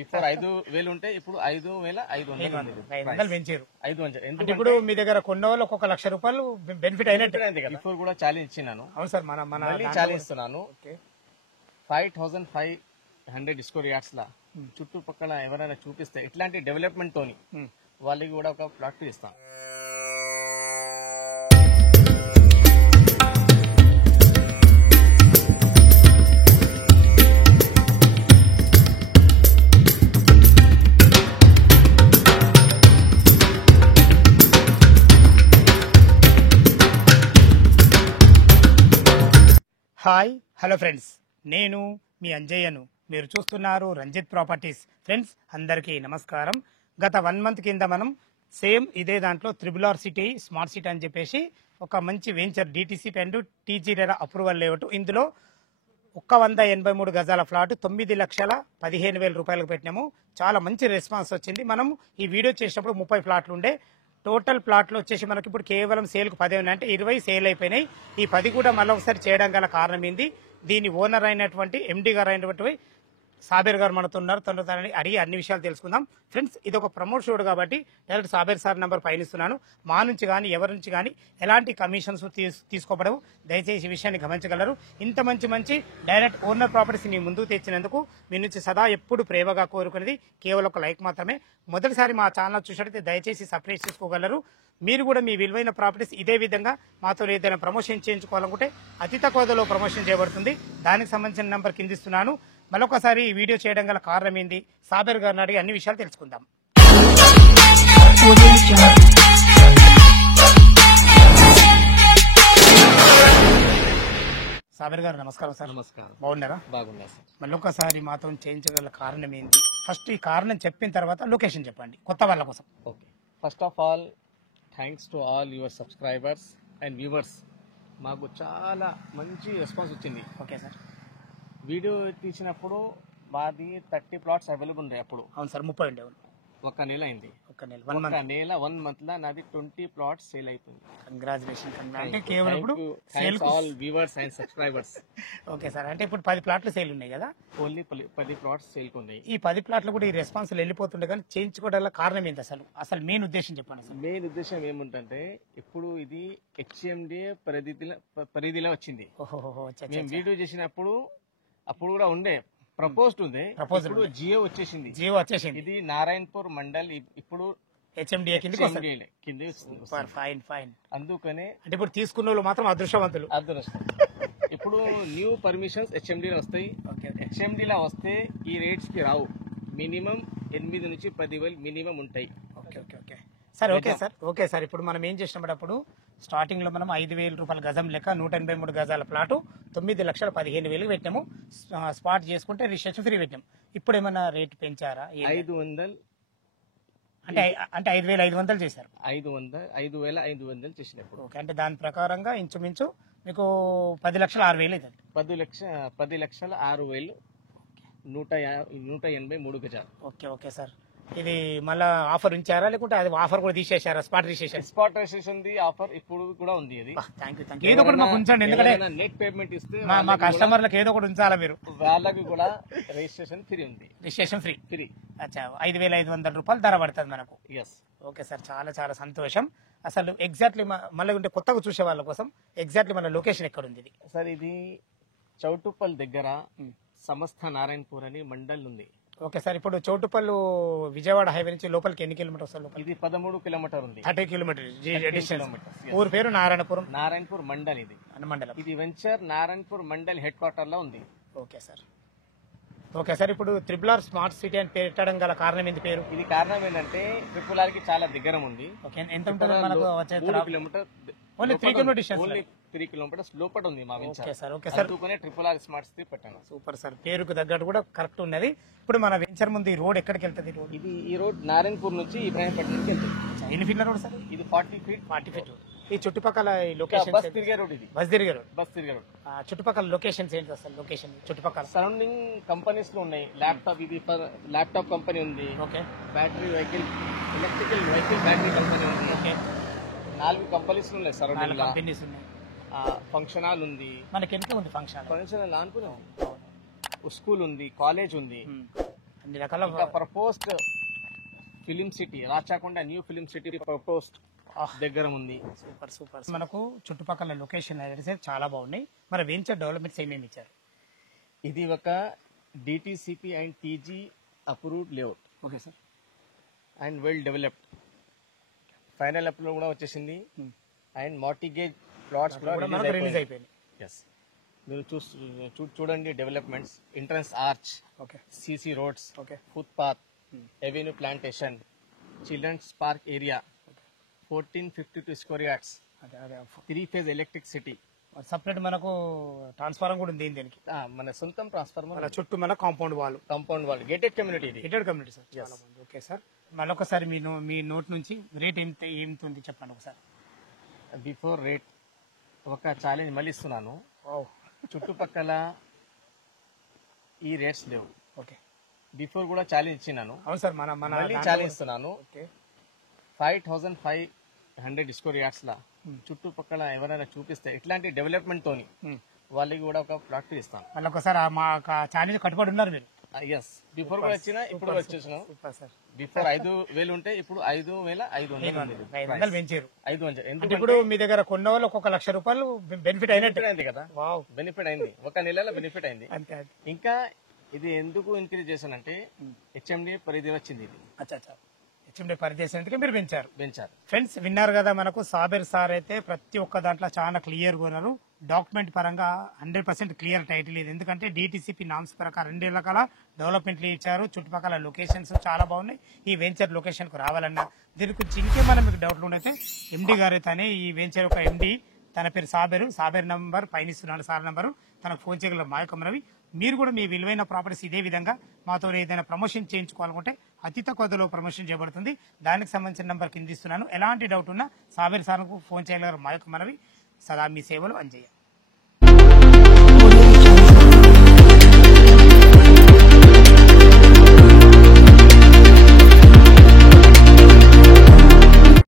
Before 5,000 ఉంటే ఇప్పుడు 5,500 పెంచారు. 500 ఇప్పుడు మీ దగ్గర కొన్న వాళ్ళు ఒక్కొక్క ₹1,00,000 బెనిఫిట్ అయినట్టు. బిఫోర్ కూడా ఛాలెంజ్ ఇచ్చినాను. అవును సార్, మన ఛాలెంజ్ ఇస్తున్నాను. 5,500 స్క్వేర్ యార్డ్స్ లా చుట్టుపక్కల ఎవరైనా చూపిస్తే ఇట్లాంటి డెవలప్మెంట్ తోని వాళ్ళకి కూడా ఒక ప్లాట్ ఇస్తాను. హాయ్ హలో ఫ్రెండ్స్, నేను మీ అంజయ్యను. మీరు చూస్తున్నారు రంజిత్ ప్రాపర్టీస్. ఫ్రెండ్స్ అందరికీ నమస్కారం. గత 1 మంత్ కింద మనం సేమ్ ఇదే దాంట్లో RRR సిటీ స్మార్ట్ సిటీ అని చెప్పేసి ఒక మంచి venture DTC and TG approval layout, ఇందులో 183 గజాల ఫ్లాట్ 9,15,000 రూపాయలకు పెట్టినాము. చాలా మంచి రెస్పాన్స్ వచ్చింది. మనం ఈ వీడియో చేసినప్పుడు 30 ప్లాట్లు ఉండే. టోటల్ ప్లాట్లు వచ్చేసి మనకి ఇప్పుడు కేవలం సేల్కు 10 ఉన్నాయి, అంటే 20 సేల్ అయిపోయినాయి. ఈ 10 కూడా మళ్ళీ ఒకసారి చేయడం గల కారణం ఏంది, దీని ఓనర్ అయినటువంటి MD గారు అయినటువంటి సాబేర్ గారు మనతో ఉన్నారు. తనని అడిగి అన్ని విషయాలు తెలుసుకుందాం. ఫ్రెండ్స్, ఇది ఒక ప్రమోట్ షూట్ కాబట్టి డైరెక్ట్ సాబేర్ సార్ నెంబర్ పైన ఇస్తున్నాను. మా నుంచి కానీ ఎవరి నుంచి కానీ ఎలాంటి కమిషన్స్ తీసుకోబడవు. దయచేసి ఈ విషయాన్ని గమనించగలరు. ఇంత మంచి డైరెక్ట్ ఓనర్ ప్రాపర్టీస్ ని ముందుకు తెచ్చినందుకు మీ నుంచి సదా ఎప్పుడు ప్రేమగా కోరుకునేది కేవలం ఒక లైక్ మాత్రమే. మొదటిసారి మా ఛానల్ చూసినట్లయితే దయచేసి సబ్స్క్రైబ్ చేసుకోగలరు. మీరు కూడా మీ విలువైన ప్రాపర్టీస్ ఇదే విధంగా మాతో ఏదైనా ప్రమోషన్ చేయించుకోవాలనుకుంటే అతి తక్కువలో ప్రమోషన్ చేయబడుతుంది. దానికి సంబంధించిన నెంబర్ కింద ఇస్తున్నాను. మరొకసారి ఈ వీడియో చేయడం గల కారణం ఏంది, సాబేర్ గారిని అడిగి అన్ని విషయాలు తెలుసుకుందాం. సాబేర్ గారు నమస్కారం సార్. నమస్కారం. బాగున్నారా? బాగున్నా సార్. మళ్ళొకసారి మాతో చేయించగల కారణం ఏంది, ఫస్ట్ ఈ కారణం చెప్పిన తర్వాత లొకేషన్ చెప్పండి కొత్త వాళ్ళ కోసం. Okay, first of all thanks to all your subscribers and viewers. మాకు చాలా మంచి రెస్పాన్స్ వచ్చింది. Okay sir. వీడియో తీసినప్పుడు మాది 30 ప్లాట్స్ అవైలబుల్ ఉన్నాయి. అప్పుడు అవును సార్, 30 ఉండేవాళ్ళు. ఒక నెల అయింది. ఒక నెల 1 మంత్ లా నాది 20 ప్లాట్స్ సేల్ అయిపోయింది. కంగ్రాచులేషన్. అంటే కేవలం ఇప్పుడు all viewers and subscribers. Okay sir, అంటే ఇప్పుడు 10 ప్లాట్లు సేల్ ఉన్నాయి కదా? ఓన్లీ 10 ప్లాట్స్ సేల్ ఉన్నాయి. ఈ 10 ప్లాట్లు కూడా ఈ రెస్పాన్స్ వెళ్ళిపోతుండే, కానీ చేయించుకోవడం కారణం ఏంటి అసలు మెయిన్ ఉద్దేశం చెప్పండి సార్. మెయిన్ ఉద్దేశం ఏముందంటే ఇప్పుడు ఇది HMDA పరిధిలో వచ్చింది. ఓహో, మేము వీడియో చేసినప్పుడు అప్పుడు కూడా ఉండే ప్రపోజ్డ్ ఉంది. ఇప్పుడు జియో వచ్చేసింది. ఇది నారాయణపూర్ మండల్ ఇప్పుడు HMDA కింద. ఫైన్. అందుకనే అంటే ఇప్పుడు తీసుకున్న వాళ్ళు మాత్రం అదృష్టవంతులు. ఇప్పుడు న్యూ పర్మిషన్స్ HMD వస్తాయి. HMD లా వస్తే ఈ రేట్స్ కి రావు. మినిమం 8 నుంచి 10,000 మినిమం ఉంటాయి. Okay sir. Okay sir. ఇప్పుడు మనం ఏం చేసినప్పుడు స్టార్టింగ్ లో మనం 5,000 రూపాయల గజం లెక్క 183 గజాల ప్లాటు 9,15,000 పెట్టాము. స్పాట్ చేసుకుంటే రిజిస్ట్రేషన్ ఫ్రీ పెట్టాము. ఇప్పుడు ఏమైనా రేట్ పెంచారా? 500 అంటే 5,500 చేశారు. 5,500 చేసినప్పుడు. ఓకే, అంటే దాని ప్రకారంగా ఇంచుమించు మీకు 10,06,000 అవుతుంది. 10,06,000 183 గజాలు. Okay sir. ఇది మళ్ళా ఆఫర్ ఉంచారా లేకుంటే అది ఆఫర్ కూడా తీసేశారా? స్పాట్ రిజిస్ట్రేషన్ ఆఫర్ ఇప్పుడు కూడా ఉంది. అది ఏదో ఒకటి మాకు ఉంచండి, ఎందుకంటే నెట్ పేమెంట్ ఇస్తే మా కస్టమర్లకు ఏదో ఒకటి ఉంచాలా మీరు. వాళ్ళకి కూడా రిజిస్ట్రేషన్ ఫ్రీ ఉంది. ఫ్రీ. అచ్చా, 5,500 రూపాయలు ధర పడుతుంది మనకు. ఓకే సార్, చాలా సంతోషం. అసలు ఎగ్జాక్ట్లీ మళ్ళీ ఉంటే కొత్తగా చూసే వాళ్ళ కోసం ఎగ్జాక్ట్లీ మన లొకేషన్ ఎక్కడ ఉంది? సార్, ఇది చౌటుప్పల్ దగ్గర సమస్త నారాయణపూర్ అని మండల్ ఉంది. Okay sir. ఇప్పుడు చౌటుప్పల్ విజయవాడ హైవే నుంచి లోపలికి ఎన్ని కిలోమీటర్స్? ఇది 13 కిలోమీటర్ ఉంది. 30 కిలోమీటర్. ఊరు పేరు నారాయణపూర్ మండల్. ఇది మండలం. ఇది venture Narayanpur mandal head quarter లో ఉంది. Okay sir. ఇప్పుడు RRR స్మార్ట్ సిటీ అని పెట్టడం గల కారణం ఏంటి పేరు? ఇది కారణం ఏంటంటే RRR కి చాలా దగ్గర ఉంది. ఎంత ఉంటుంది మనకు? 3 kilometre. Only 3 kilometre distance. 3 kilometres లోపల ఉంది మా వెంచర్. Okay sir. అందుకనే RRR స్మార్ట్ సిటీ పెట్టాను. సూపర్ సార్, పేరుకు తగ్గట్టు కూడా కరెక్ట్ ఉన్నది. ఇప్పుడు మన వెంచర్ ముందు ఈ రోడ్ ఎక్కడికి వెళ్తుంది? ఈ రోడ్ నారాయణపూర్ నుంచి ఇబ్రాహీంపట్నం నుంచి వెళ్తుంది. ఎన్ని ఫీట్ల రోడ్ సార్? ఇది 40 ఫీట్. ఈ చుట్టుపక్కల లొకేషన్ బస్ తిరిగే రోడ్. చుట్టుపక్కల లొకేషన్స్ ఏంటి అసలు? లొకేషన్ చుట్టుపక్కల సరౌండింగ్ కంపెనీస్ లో ఉన్నాయి. ల్యాప్టాప్ కంపెనీ ఉంది. Okay. Battery vehicle, electrical vehicle battery company ఉంది. ఓకే. 4 కంపెనీస్ ఉన్నాయి సరౌండింగ్. కంపెనీస్ ఉన్నాయి. ఫంక్షన్ హాల్ ఉంది. మనకి ఎంత ఉంది ఫంక్షన్ హాల్? ఫంక్షన్ హాల్ అనుకున్నాం. స్కూల్ ఉంది, కాలేజ్ ఉంది. అన్ని రకాల ఇంకా proposed film city Rachakonda new film city proposed దగ్గర ఉంది. Super super. మనకు చుట్టుపక్కల లొకేషన్ అయితే చాలా బాగున్నాయి. మరి వెంచర్ డెవలప్మెంట్స్ ఏమేమి ఇచ్చారు? ఇది ఒక DTCP and TG approved layout. Okay sir. And well developed. Final approval కూడా వచ్చేసింది. అండ్ మార్టిగేజ్ ప్లాట్స్ కూడా రిలీజ్ అయిపోయింది. ఎస్, మీరు చూడండి developments. Entrance arch, okay, CC roads, okay, footpath, avenue plantation, children's park area, 1452 square yards, 3-phase electricity. Separate మనకు transformer కూడా ఉంది దీనికి. మన సొంతం ట్రాన్స్ఫార్మర్. మన చుట్టూ మన compound wall gated community. Gated community sir. చాలా బాగుంది. Okay sir. మళ్ళొకసారి మీ నోట్ నుంచి రేట్ ఎంత ఉంది చెప్పండి ఒకసారి. బిఫోర్ రేట్ ఒక ఛాలెంజ్ మళ్ళీ ఇస్తున్నాను. చుట్టుపక్కల ఈ రేట్స్ లేవు. ఓకే, బిఫోర్ కూడా ఛాలెంజ్ ఇచ్చినాను. అవును సార్. మన ఛాలెంజ్ ఇస్తున్నాను. ఓకే, 5500 స్క్వేర్ యార్డ్స్ లా చుట్టుపక్కల ఎవరైనా చూపిస్తే ఇట్లాంటి డెవలప్మెంట్ తోని వాళ్ళకి కూడా ఒక ప్లాట్ ఇస్తాను. మళ్ళీ ఒకసారి మా ఛాలెంజ్ కట్టుబడి ఉన్నారు మీరు. ఎస్, బిఫోర్ కూడా వచ్చినా ఇప్పుడు వచ్చేసినాం. బిఫోర్ 5000 ఉంటే ఇప్పుడు 5500 పెంచారు. 500. ఎందుకంటే ఇప్పుడు మీ దగ్గర కొన్న వాళ్ళు ఒక్కొక్క ₹1,00,000 బెనిఫిట్ అయినట్టు అయింది కదా. బెనిఫిట్ అయింది, ఒక నెలలో బెనిఫిట్ అయింది. ఇంకా ఇది ఎందుకు ఇంక్రీజ్ చేశానంటే హెచ్ఎండి పరిధి వచ్చింది. ఇది హెచ్ఎండి పరిధి చేసినందుకే మీరు పెంచారు. ఫ్రెండ్స్ విన్నారు కదా, మనకు సాబిర్ సార్ అయితే ప్రతి ఒక్క దాంట్లో చాలా క్లియర్ గా ఉన్నారు. డాక్యుమెంట్ పరంగా 100% క్లియర్ టైటిల్ ఇది. ఎందుకంటే డిటిసిపి నామ్స్ ప్రకారం 2 రకాల డెవలప్మెంట్లు ఇచ్చారు. చుట్టుపక్కల లొకేషన్స్ చాలా బాగున్నాయి. ఈ వెంచర్ లొకేషన్ కు రావాలన్నా దీని గురించి ఇంకేమైనా మీకు డౌట్లు ఉంటే ఎండి గారు అయితేనే ఈ వెంచర్ యొక్క ఎండి, తన పేరు సాబేర్ నంబర్ పైన ఇస్తున్నాను. సార్ నంబరు తనకు ఫోన్ చేయగల మా యొక్క మనవి. మీరు కూడా మీ విలువైన ప్రాపర్టీస్ ఇదే విధంగా మాతో ఏదైనా ప్రమోషన్ చేయించుకోవాలనుకుంటే అతి తక్కువ ధరలో ప్రమోషన్ చేయబడుతుంది. దానికి సంబంధించిన నంబర్ కింద ఇస్తున్నాను. ఎలాంటి డౌట్ ఉన్నా సాబేర్ సార్కు ఫోన్ చేయగలరు మా యొక్క మనవి. సదా మీ సేవలు అంజయ్య.